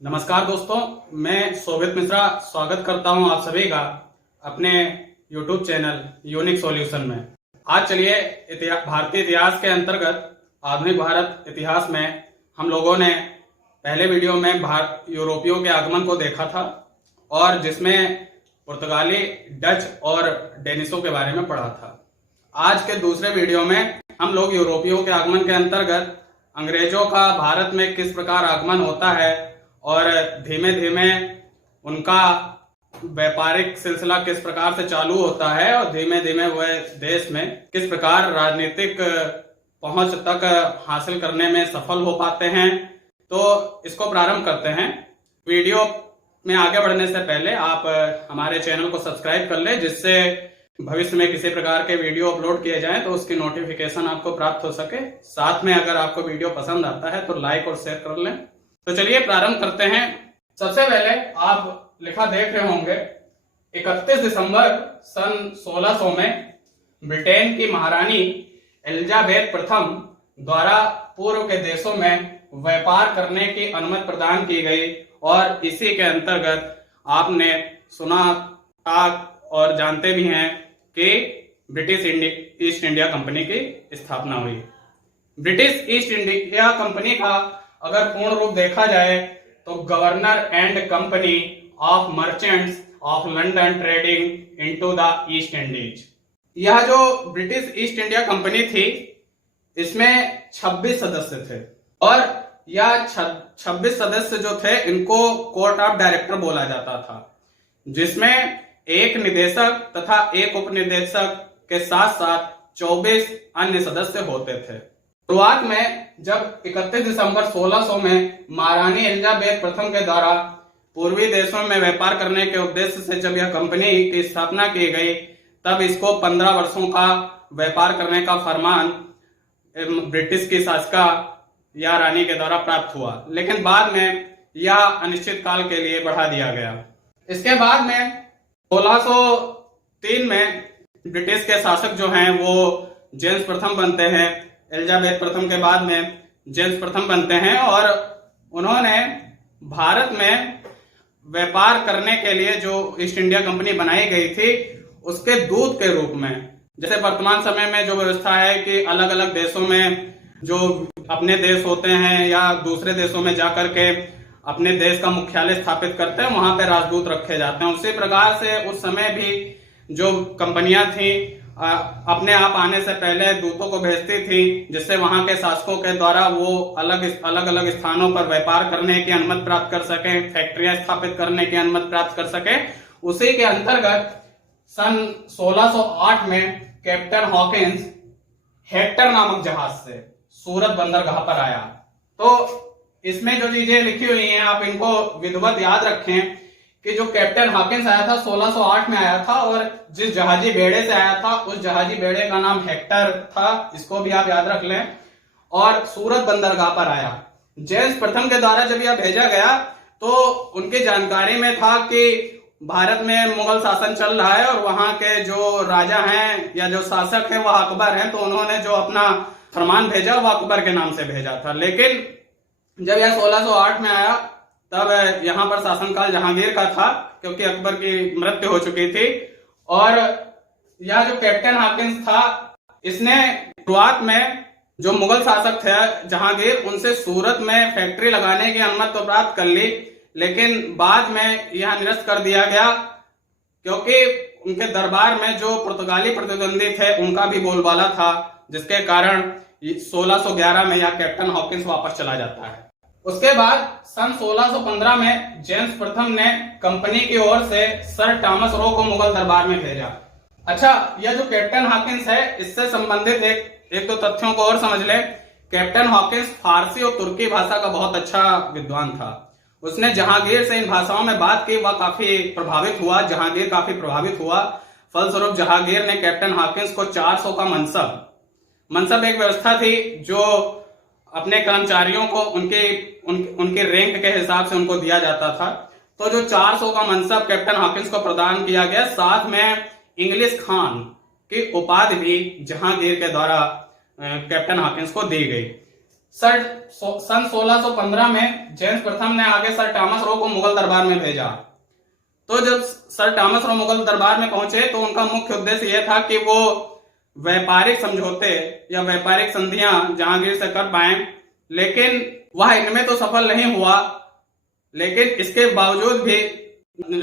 नमस्कार दोस्तों, मैं शोभित मिश्रा स्वागत करता हूं आप सभी का अपने YouTube चैनल यूनिक सॉल्यूशन में। आज चलिए भारतीय इतिहास के अंतर्गत आधुनिक भारत इतिहास में हम लोगों ने पहले वीडियो में यूरोपियों के आगमन को देखा था और जिसमें पुर्तगाली, डच और डेनिशों के बारे में पढ़ा था। आज के दूसरे वीडियो में हम लोग यूरोपियों के आगमन के अंतर्गत अंग्रेजों का भारत में किस प्रकार आगमन होता है और धीमे धीमे उनका व्यापारिक सिलसिला किस प्रकार से चालू होता है और धीमे धीमे वह देश में किस प्रकार राजनीतिक पहुंच तक हासिल करने में सफल हो पाते हैं। तो इसको प्रारंभ करते हैं। वीडियो में आगे बढ़ने से पहले आप हमारे चैनल को सब्सक्राइब कर लें, जिससे भविष्य में किसी प्रकार के वीडियो अपलोड किए जाएं तो उसकी नोटिफिकेशन आपको प्राप्त हो सके। साथ में अगर आपको वीडियो पसंद आता है तो लाइक और शेयर कर लें। तो चलिए प्रारंभ करते हैं। सबसे पहले आप लिखा देख रहे होंगे 31 दिसंबर सन 1600 में ब्रिटेन की महारानी एलिजाबेथ प्रथम द्वारा पूर्व के देशों में व्यापार करने की अनुमति प्रदान की गई और इसी के अंतर्गत आपने सुना और जानते भी हैं कि ब्रिटिश ईस्ट इंडिया कंपनी की स्थापना हुई। ब्रिटिश ईस्ट इंडिया कंपनी का अगर पूर्ण रूप देखा जाए तो governor and company of merchants of London trading into the east Indies. यह जो ब्रिटिश ईस्ट इंडिया कंपनी थी इसमें 26 सदस्य थे और यह 26 सदस्य जो थे इनको कोर्ट ऑफ डायरेक्टर बोला जाता था, जिसमें एक निदेशक तथा एक उपनिदेशक के साथ साथ 24 अन्य सदस्य होते थे। शुरुआत में जब 31 दिसंबर 1600 में महारानी एलिजाबेथ प्रथम के द्वारा पूर्वी देशों में व्यापार करने के उद्देश्य से जब यह कंपनी की स्थापना की गई, तब इसको 15 वर्षों का व्यापार करने का फरमान ब्रिटिश की शासिका या रानी के द्वारा प्राप्त हुआ, लेकिन बाद में यह अनिश्चित काल के लिए बढ़ा दिया गया। इसके बाद में 1603 में ब्रिटिश के शासक जो हैं वो जेम्स प्रथम बनते हैं। एलिजाबेथ प्रथम के बाद में जेम्स प्रथम बनते हैं और उन्होंने भारत में व्यापार करने के लिए जो ईस्ट इंडिया कंपनी बनाई गई थी उसके दूत के रूप में, जैसे वर्तमान समय में जो व्यवस्था है कि अलग अलग देशों में जो अपने देश होते हैं या दूसरे देशों में जाकर के अपने देश का मुख्यालय स्थापित करते हैं, वहां पे राजदूत रखे जाते हैं। उसी प्रकार से उस समय भी जो कंपनियां थी अपने आप आने से पहले दूतों को भेजती थी, जिससे वहां के शासकों के द्वारा वो अलग अलग स्थानों पर व्यापार करने की अनुमति प्राप्त कर सके, फैक्ट्रियां स्थापित करने की अनुमति प्राप्त कर सके। उसी के अंतर्गत सन 1608 में कैप्टन हॉकिंस हेक्टर नामक जहाज से सूरत बंदरगाह पर आया। तो इसमें जो चीजें लिखी हुई हैं आप इनको विधिवत याद रखें कि जो कैप्टन हॉकिंस आया था 1608 में आया था और जिस जहाजी बेड़े से आया था उस जहाजी बेड़े का नाम हेक्टर था, इसको भी आप याद रख लें। और सूरत बंदरगाह पर आया। जेम्स प्रथम के द्वारा जब यह भेजा गया तो उनकी जानकारी में था कि भारत में मुगल शासन चल रहा है और वहां के जो राजा हैं या जो शासक हैं वह अकबर हैं, तो उन्होंने जो अपना फरमान भेजा वह अकबर के नाम से भेजा था। लेकिन जब यह 1608 में आया तब यहाँ पर शासनकाल जहांगीर का था, क्योंकि अकबर की मृत्यु हो चुकी थी। और यह जो कैप्टन हॉकिंस था इसने शुरुआत में जो मुगल शासक थे जहांगीर, उनसे सूरत में फैक्ट्री लगाने की अनुमति तो प्राप्त कर ली, लेकिन बाद में यह निरस्त कर दिया गया क्योंकि उनके दरबार में जो पुर्तगाली प्रतिद्वंदी थे उनका भी बोलबाला था, जिसके कारण 1611 में यह कैप्टन हॉकिंस वापस चला जाता है। उसके बाद सन 1615 में जेम्स प्रथम ने कंपनी की ओर से सर थॉमस रो को मुगल दरबार में भेजा। अच्छा, यह जो कैप्टन हॉकिंस है इससे संबंधित एक दो तथ्यों को और समझ ले। कैप्टन हॉकिंस फारसी और तुर्की भाषा का बहुत अच्छा विद्वान था। उसने जहांगीर से इन भाषाओं में बात की, वह काफी प्रभावित हुआ, जहांगीर काफी प्रभावित हुआ। फलस्वरूप जहांगीर ने कैप्टन हॉकिंस को 400 का मनसब एक व्यवस्था थी जो अपने कर्मचारियों को उनके रैंक के हिसाब से उनको दिया जाता था। तो जो 400 का मनसब कैप्टन हॉकिंस को प्रदान किया गया, साथ में इंग्लिश खान की उपाधि भी जहांगीर के द्वारा कैप्टन हॉकिंस को दी गई। सन 1615 में जेम्स प्रथम ने आगे सर टॉमस रो को मुगल दरबार में भेजा। तो जब सर टॉमस रो मुगल दरबार में पहुंचे तो उनका मुख्य उद्देश्य यह था कि वो व्यापारिक समझौते या व्यापारिक संधियां जहांगीर से कर पाए, लेकिन वह इनमें तो सफल नहीं हुआ। लेकिन इसके बावजूद भी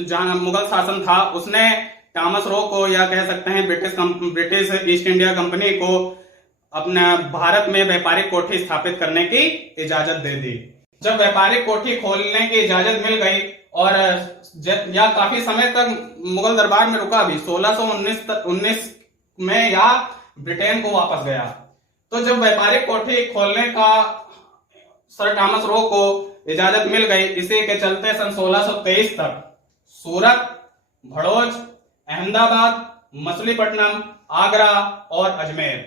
जहां मुगल शासन था उसने टॉमस रो को, या कह सकते हैं ब्रिटिश ईस्ट इंडिया कंपनी को, अपना भारत में व्यापारिक कोठी स्थापित करने की इजाजत दे दी। जब व्यापारिक कोठी खोलने की इजाजत मिल गई और या काफी समय तक मुगल दरबार में रुका भी, 1619 में या ब्रिटेन को वापस गया। तो जब व्यापारिक कोठी खोलने का सर टॉमस रो को इजाजत मिल गई, इसी के चलते सन 1623 तक सूरत, भड़ोच, अहमदाबाद, मछलीपट्टनम, आगरा और अजमेर,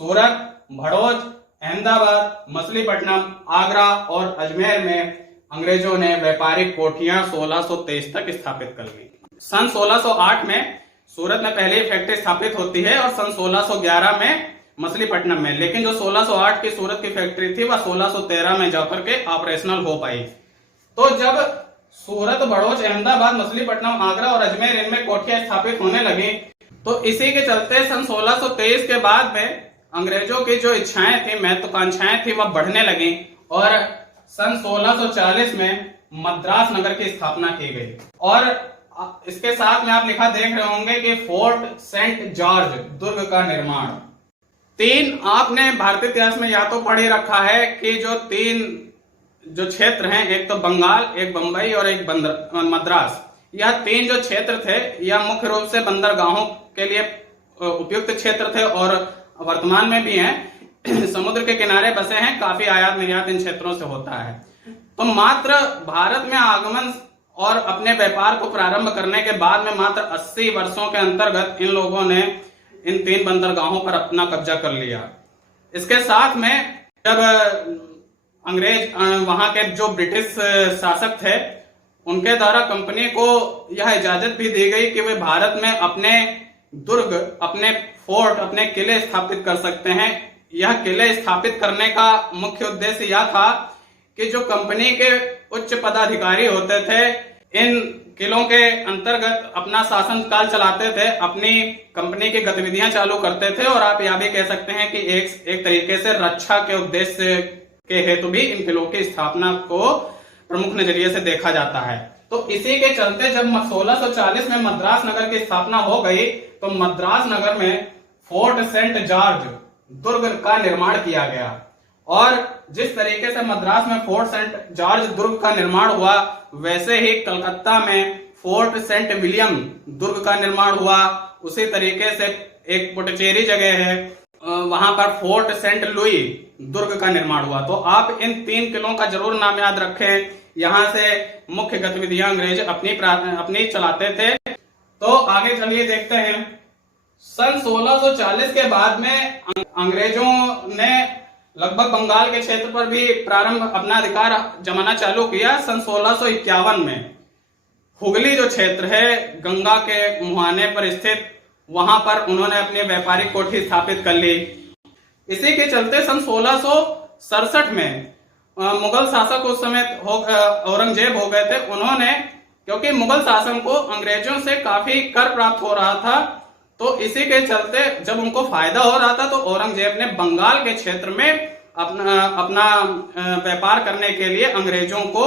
सूरत, भड़ोच, अहमदाबाद, मछलीपट्टनम, आगरा और अजमेर में अंग्रेजों ने व्यापारिक कोठियां 1623 तक स्थापित कर ली। सन 1608 में सूरत में पहली फैक्ट्री स्थापित होती है और सन 1611 में मछलीपट्टनम में, लेकिन जो 1608 की सूरत की फैक्ट्री थी वह 1613 में जाकर के ऑपरेशनल हो पाई। तो जब सूरत, भड़ोच, अहमदाबाद, मछलीपट्टनम, आगरा और अजमेर इनमें कोठियां स्थापित होने लगी, तो इसी के चलते सन 1623 के बाद में अंग्रेजों की जो इच्छाएं थी, महत्वाकांक्षाएं थी, वह बढ़ने लगी और सन 1640 में मद्रास नगर की स्थापना की गई। और इसके साथ में आप लिखा देख रहे होंगे कि फोर्ट सेंट जॉर्ज दुर्ग का निर्माण। तीन आपने भारतीय इतिहास में या तो पढ़ ही रखा है कि जो तीन जो क्षेत्र हैं, एक तो बंगाल, एक बंबई और एक मद्रास, यह तीन जो क्षेत्र थे यह मुख्य रूप से बंदरगाहों के लिए उपयुक्त क्षेत्र थे और वर्तमान में भी हैं। समुद्र के किनारे बसे हैं, काफी आयात निर्यात इन क्षेत्रों से होता है। तो मात्र भारत में आगमन और अपने व्यापार को प्रारंभ करने के बाद में मात्र 80 वर्षों के अंतर्गत इन लोगों ने इन तीन बंदरगाहों पर अपना कब्जा कर लिया। इसके साथ में जब अंग्रेज वहां के जो ब्रिटिश शासक थे उनके द्वारा कंपनी को यह इजाजत भी दी गई कि वे भारत में अपने दुर्ग, अपने फोर्ट, अपने किले स्थापित कर सकते हैं। यह किले स्थापित करने का मुख्य उद्देश्य यह था कि जो कंपनी के उच्च पदाधिकारी होते थे इन किलों के अंतर्गत अपना शासन काल चलाते थे, अपनी कंपनी की गतिविधियां चालू करते थे और आप यह भी कह सकते हैं कि एक तरीके से रक्षा के उद्देश्य के हेतु भी इन किलों की स्थापना को प्रमुख नजरिए से देखा जाता है। तो इसी के चलते जब 1640 में मद्रास नगर की स्थापना हो गई तो मद्रास नगर में फोर्ट सेंट जॉर्ज दुर्ग का निर्माण किया गया। और जिस तरीके से मद्रास में फोर्ट सेंट जॉर्ज दुर्ग का निर्माण हुआ, वैसे ही कलकत्ता में फोर्ट सेंट विलियम दुर्ग का निर्माण हुआ। उसी तरीके से एक पुडुचेरी जगह है, वहां पर फोर्ट सेंट लुई दुर्ग का निर्माण हुआ। तो आप इन तीन किलों का जरूर नाम याद रखें। यहां से मुख्य गतिविधियां अंग्रेज अपनी चलाते थे। तो आगे चलिए देखते हैं। सन 1640 के बाद में अंग्रेजों ने लगभग बंगाल के क्षेत्र पर भी प्रारंभ अपना अधिकार जमाना चालू किया। सन 1651 में हुगली जो क्षेत्र है गंगा के मुहाने पर स्थित, वहां पर उन्होंने अपनी व्यापारिक कोठी स्थापित कर ली। इसी के चलते सन 1667 में मुगल शासक उस समय औरंगजेब हो गए थे। उन्होंने, क्योंकि मुगल शासन को अंग्रेजों से काफी कर प्राप्त हो रहा था, तो इसी के चलते जब उनको फायदा हो रहा था तो औरंगजेब ने बंगाल के क्षेत्र में अपना व्यापार करने के लिए अंग्रेजों को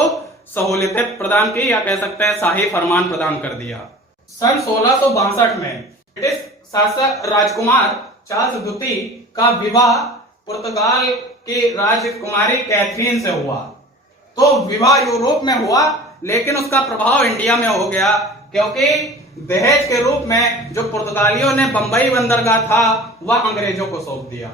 सहूलियतें प्रदान की, या कह सकते हैं शाही फरमान प्रदान कर दिया। सन 1662 में ब्रिटिश शासक राजकुमार चार्ल्स द्वितीय का विवाह पुर्तगाल की राजकुमारी कैथरीन से हुआ। तो विवाह यूरोप में हुआ लेकिन उसका प्रभाव इंडिया में हो गया, क्योंकि दहेज के रूप में जो पुर्तगालियों ने बंबई बंदरगाह था वह अंग्रेजों को सौंप दिया।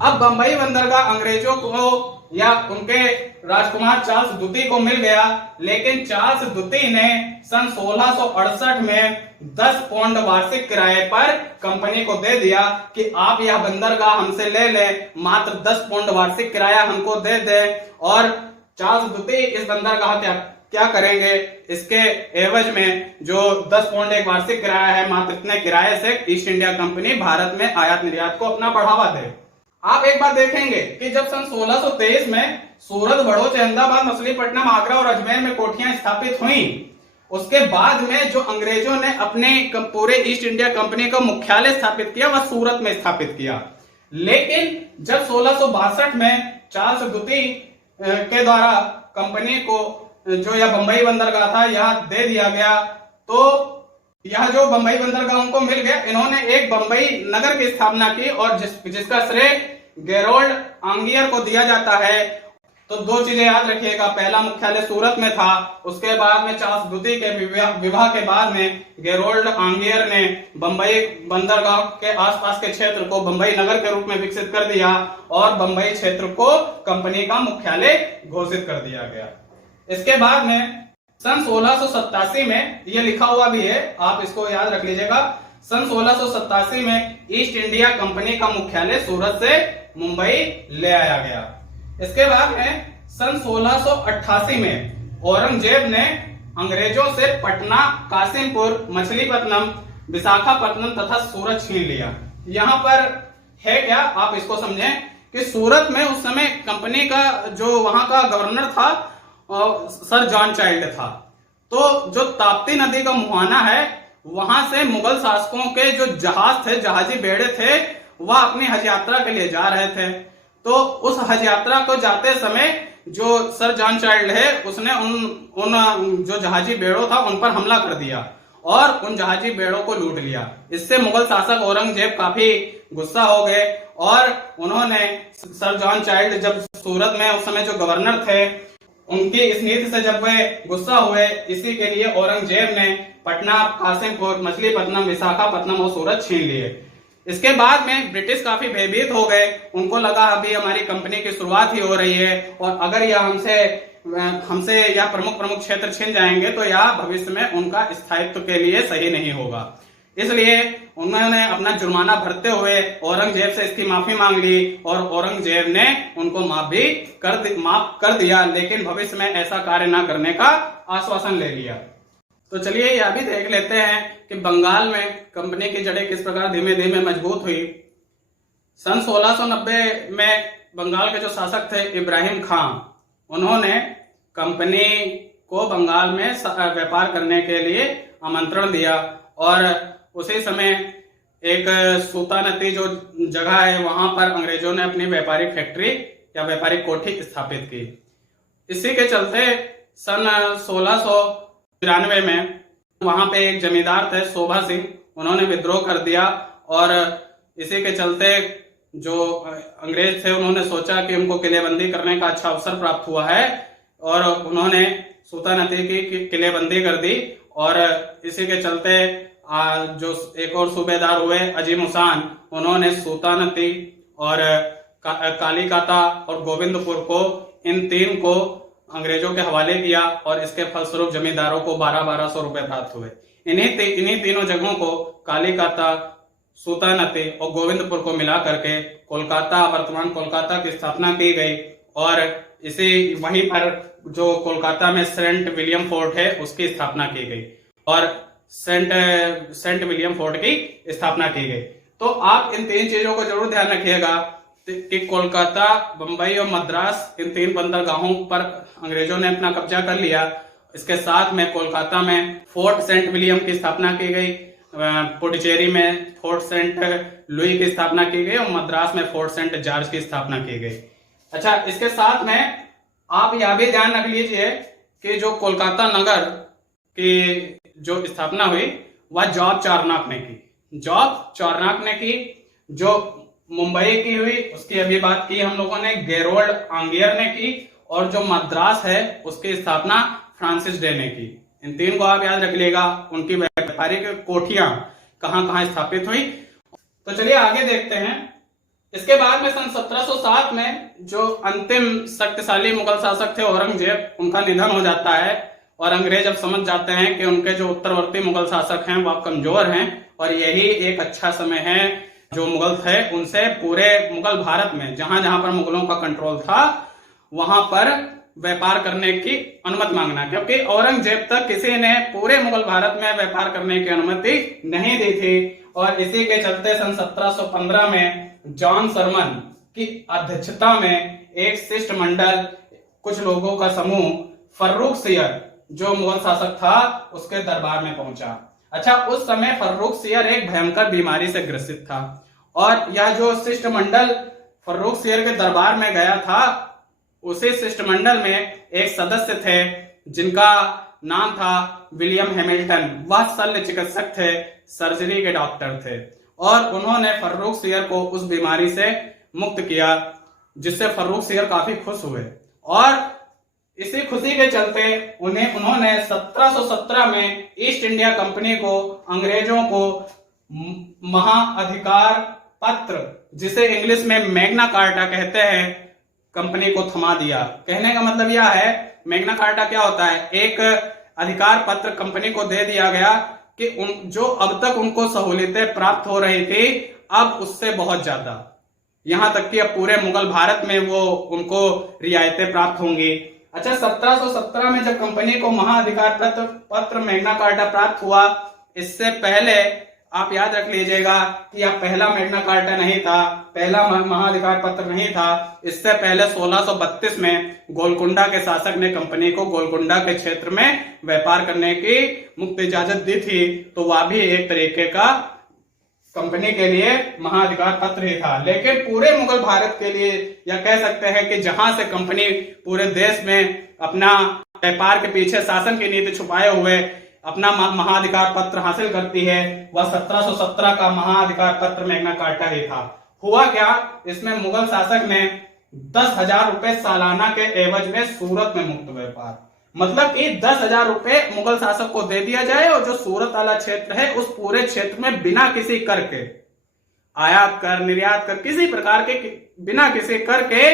अब बंबई बंदरगाह अंग्रेजों को या उनके राजकुमार चार्ल्स द्वितीय को मिल गया, लेकिन चार्ल्स द्वितीय ने सन 1668 में 10 पौंड वार्षिक किराए पर कंपनी को दे दिया कि आप यह बंदरगाह हमसे ले ले, मात्र 10 पौंड वार्षिक किराया हमको दे दे। और चार्ल्स द्वितीय इस बंदरगाह क्या करेंगे, इसके एवज में जो 10 पौंड एक वार्षिक किराया है, मात्र इतने किराए से ईस्ट इंडिया कंपनी भारत में आयात निर्यात को अपना बढ़ावा दे। आप एक बार देखेंगे कि जब सन 1623 में सूरत, भड़ोच, अहमदाबाद, मछलीपट्टनम, आगरा और अजमेर में कोठियां स्थापित हुई, उसके बाद में जो अंग्रेजों ने अपने पूरे ईस्ट इंडिया कंपनी का मुख्यालय स्थापित किया वह सूरत में स्थापित किया। लेकिन जब 1662 में चार्ल्स द्वितीय के द्वारा कंपनी को जो यह बंबई बंदरगाह था यह दे दिया गया, तो यह जो बंबई बंदरगाह उनको मिल गया। इन्होंने एक बंबई नगर की स्थापना की और जिसका श्रेय गेरोल्ड आंगियर को दिया जाता है। तो दो चीजें याद रखिएगा, पहला मुख्यालय सूरत में था, उसके बाद में चार्ल्स द्वितीय के विवाह के बाद में गेरोल्ड आंगियर ने बंबई बंदरगाह के आसपास के क्षेत्र को बंबई नगर के रूप में विकसित कर दिया और बंबई क्षेत्र को कंपनी का मुख्यालय घोषित कर दिया गया। इसके बाद में सन 1687 में, यह लिखा हुआ भी है, आप इसको याद रख लीजिएगा, सन 1687 में ईस्ट इंडिया कंपनी का मुख्यालय सूरत से मुंबई ले आया गया। इसके बाद में सन 1688 में औरंगजेब ने अंग्रेजों से पटना, कासिमपुर, मछलीपट्टनम, विशाखापट्टनम तथा सूरत छीन लिया। यहां पर है क्या, आप इसको समझें कि सूरत में उस समय कंपनी का जो वहां का गवर्नर था सर जॉन चाइल्ड था। तो जो ताप्ती नदी का मुहाना है वहां से मुगल शासकों के जो जहाज थे, जहाजी बेड़े थे, वह अपनी हज यात्रा के लिए जा रहे थे। तो उस हज यात्रा को जाते समय जो सर जॉन चाइल्ड है उसने उन जो जहाजी बेड़ों था उन पर हमला कर दिया और उन जहाजी बेड़ों को लूट लिया। इससे मुगल शासक औरंगजेब काफी गुस्सा हो गए और उन्होंने सर जॉन चाइल्ड जब सूरत में उस समय जो गवर्नर थे उनकी इस नीति से जब वे गुस्सा हुए, इसी के लिए औरंगजेब ने पटना, कासिमपुर, मछलीपट्टनम, विशाखापट्टनम और सूरत छीन लिए। इसके बाद में ब्रिटिश काफी भयभीत हो गए, उनको लगा अभी हमारी कंपनी की शुरुआत ही हो रही है और अगर यह हमसे यह प्रमुख क्षेत्र छीन जाएंगे तो यह भविष्य में उनका स्थायित्व के लिए सही नहीं होगा। इसलिए उन्होंने अपना जुर्माना भरते हुए औरंगजेब से इसकी माफी मांग ली और औरंगजेब ने उनको माफ कर दिया, लेकिन भविष्य में ऐसा कार्य न करने का आश्वासन ले लिया। तो चलिए यह भी देख लेते हैं कि बंगाल में कंपनी की जड़ें किस प्रकार धीमे धीमे मजबूत हुई। सन 1690 में बंगाल के जो शासक थे इब्राहिम खां, उन्होंने कंपनी को बंगाल में व्यापार करने के लिए आमंत्रण दिया और उसी समय एक सूतानती जो जगह है वहां पर अंग्रेजों ने अपनी व्यापारिक फैक्ट्री या व्यापारिक कोठी स्थापित की। इसी के चलते सन 1693 में वहां पे एक जमींदार थे शोभा सिंह, उन्होंने विद्रोह कर दिया और इसी के चलते जो अंग्रेज थे उन्होंने सोचा कि उनको किलेबंदी करने का अच्छा अवसर प्राप्त हुआ है और उन्होंने सूतानती की किलेबंदी कर दी और इसी के चलते जो एक और सूबेदार हुए अजीम हुसैन, उन्होंने सूतानती और कालीकाता और गोविंदपुर को, इन तीन को अंग्रेजों के हवाले किया और इसके फलस्वरूप जमींदारों को 1200 रुपए प्राप्त हुए। इन्हीं तीनों जगहों को, कालीकाता, सूतानती और गोविंदपुर को मिला करके कोलकाता, वर्तमान कोलकाता की स्थापना की गई और इसी वहीं पर जो कोलकाता में सेंट विलियम फोर्ट है उसकी स्थापना की गई और सेंट विलियम फोर्ट की स्थापना की गई। तो आप इन तीन चीजों को जरूर ध्यान रखिएगा कि कोलकाता, बंबई और मद्रास, इन तीन बंदरगाहों पर अंग्रेजों ने अपना कब्जा कर लिया। इसके साथ में कोलकाता में फोर्ट सेंट विलियम की स्थापना की गई, पुडुचेरी में फोर्ट सेंट लुई की स्थापना की गई और मद्रास में फोर्ट सेंट जॉर्ज की स्थापना की गई। अच्छा, इसके साथ में आप यह भी ध्यान रख लीजिए कि जो कोलकाता नगर की जो स्थापना हुई वह जॉर्ज चारनॉक ने की। जॉर्ज चारनॉक ने की। जो मुंबई की हुई उसकी अभी बात की हम लोगों ने, गेरोल्ड आंगियर ने की और जो मद्रास है उसकी स्थापना फ्रांसिस डे ने की। इन तीन को आप याद रख लीजिएगा, उनकी व्यापारिक कोठियां कहां कहां स्थापित हुई। तो चलिए आगे देखते हैं। इसके बाद में सन 1707 में जो अंतिम शक्तिशाली मुगल शासक थे औरंगजेब, उनका निधन हो जाता है और अंग्रेज अब समझ जाते हैं कि उनके जो उत्तरवर्ती मुगल शासक हैं वह कमजोर हैं और यही एक अच्छा समय है जो मुगल थे उनसे पूरे मुगल भारत में जहां जहां पर मुगलों का कंट्रोल था वहां पर व्यापार करने की अनुमति मांगना, क्योंकि औरंगजेब तक किसी ने पूरे मुगल भारत में व्यापार करने की अनुमति नहीं दी थी। और इसी के चलते सन 1715 में जॉन सरमन की अध्यक्षता में एक शिष्टमंडल, कुछ लोगों का समूह फर्रुख सियर जो मुगल शासक था उसके दरबार में पहुंचा। अच्छा, उस समय फर्रुख सियर एक भयंकर बीमारी से ग्रसित था और यह जो शिष्टमंडल फर्रुख सियर के दरबार में गया था, उसी शिष्टमंडल में एक सदस्य थे जिनका नाम था विलियम हैमिल्टन। वह शल्य चिकित्सक थे, सर्जरी के डॉक्टर थे और उन्होंने फर्रुख सियर को उस बीमारी से मुक्त किया, जिससे फर्रुख सियर काफी खुश हुए और इसी खुशी के चलते उन्होंने 1717 में ईस्ट इंडिया कंपनी को, अंग्रेजों को महाअधिकार पत्र, जिसे इंग्लिश में मैग्ना कार्टा कहते हैं, कंपनी को थमा दिया। कहने का मतलब यह है, मैग्ना कार्टा क्या होता है, एक अधिकार पत्र कंपनी को दे दिया गया कि जो अब तक उनको सहूलियतें प्राप्त हो रही थी, अब उससे बहुत ज्यादा, यहां तक कि अब पूरे मुगल भारत में वो उनको रियायतें प्राप्त होंगी। अच्छा, 1717 में जब कंपनी को महाअधिकार पत्र मैग्ना कार्टा प्राप्त हुआ, इससे पहले आप याद रख लीजिएगा कि यह पहला मैग्ना कार्टा नहीं था, पहला महाअधिकार पत्र नहीं था। इससे पहले 1632 में गोलकुंडा के शासक ने कंपनी को गोलकुंडा के क्षेत्र में व्यापार करने की मुक्त इजाजत दी थी, तो वह भी एक तरीके का कंपनी के लिए महाअधिकार पत्र ही था। लेकिन पूरे मुगल भारत के लिए यह कह सकते हैं कि जहां से कंपनी पूरे देश में अपना व्यापार के पीछे शासन की नीति छुपाए हुए अपना महाअधिकार पत्र हासिल करती है, वह 1717 का महाअधिकार पत्र मैग्ना कार्टा ही था। हुआ क्या, इसमें मुगल शासक ने 10,000 रुपए सालाना के एवज में सूरत में मुक्त व्यापार, मतलब कि 10,000 रुपए मुगल शासक को दे दिया जाए और जो सूरत वाला क्षेत्र है उस पूरे क्षेत्र में बिना किसी कर के, आयात कर, निर्यात कर, किसी प्रकार के बिना किसी कर के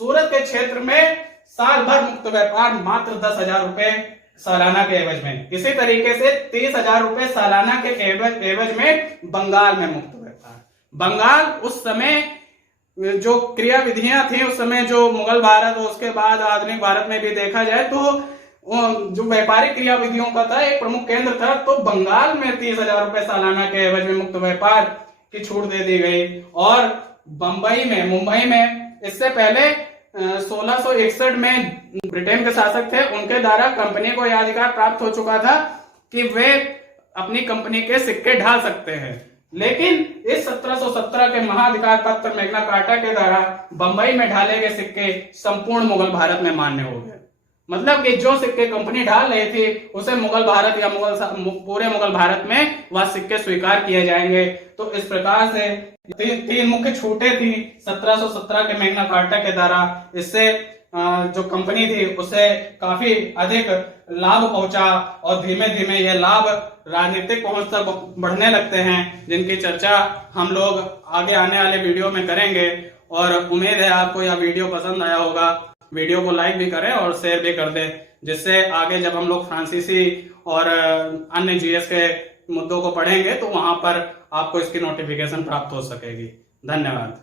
सूरत के क्षेत्र में साल भर मुक्त व्यापार मात्र 10,000 रुपए सालाना के एवज में। इसी तरीके से 30,000 रुपए सालाना के एवज में बंगाल में मुक्त व्यापार। बंगाल उस समय जो क्रिया विधियां थी, उस समय जो मुगल भारत और उसके बाद आधुनिक भारत में भी देखा जाए तो जो व्यापारिक क्रिया विधियों का था एक प्रमुख केंद्र था, तो बंगाल में 30,000 रुपए सालाना के एवज में मुक्त व्यापार की छूट दे दी गई। और मुंबई में इससे पहले 1661 में ब्रिटेन के शासक थे, उनके द्वारा कंपनी को यह अधिकार प्राप्त हो चुका था कि वे अपनी कंपनी के सिक्के ढाल सकते हैं। लेकिन इस 1717 के महाअधिकार पत्र मैग्ना कार्टा के द्वारा बंबई में ढाले गए सिक्के संपूर्ण मुगल भारत में मान्य हो गए। मतलब कि जो सिक्के कंपनी डाल रही थी उसे मुगल भारत या पूरे मुगल भारत में वह सिक्के स्वीकार किए जाएंगे। तो इस प्रकार से तीन मुख्य छूटें थी 1717 के मैग्ना कार्टा के द्वारा। इससे जो कंपनी थी उसे काफी अधिक लाभ पहुंचा और धीमे धीमे यह लाभ राजनीतिक पहुंच तक बढ़ने लगते हैं, जिनकी चर्चा हम लोग आगे आने वाले वीडियो में करेंगे। और उम्मीद है आपको यह वीडियो पसंद आया होगा। वीडियो को लाइक भी करें और शेयर भी कर दें, जिससे आगे जब हम लोग फ्रांसीसी और अन्य जीएस के मुद्दों को पढ़ेंगे तो वहां पर आपको इसकी नोटिफिकेशन प्राप्त हो सकेगी। धन्यवाद।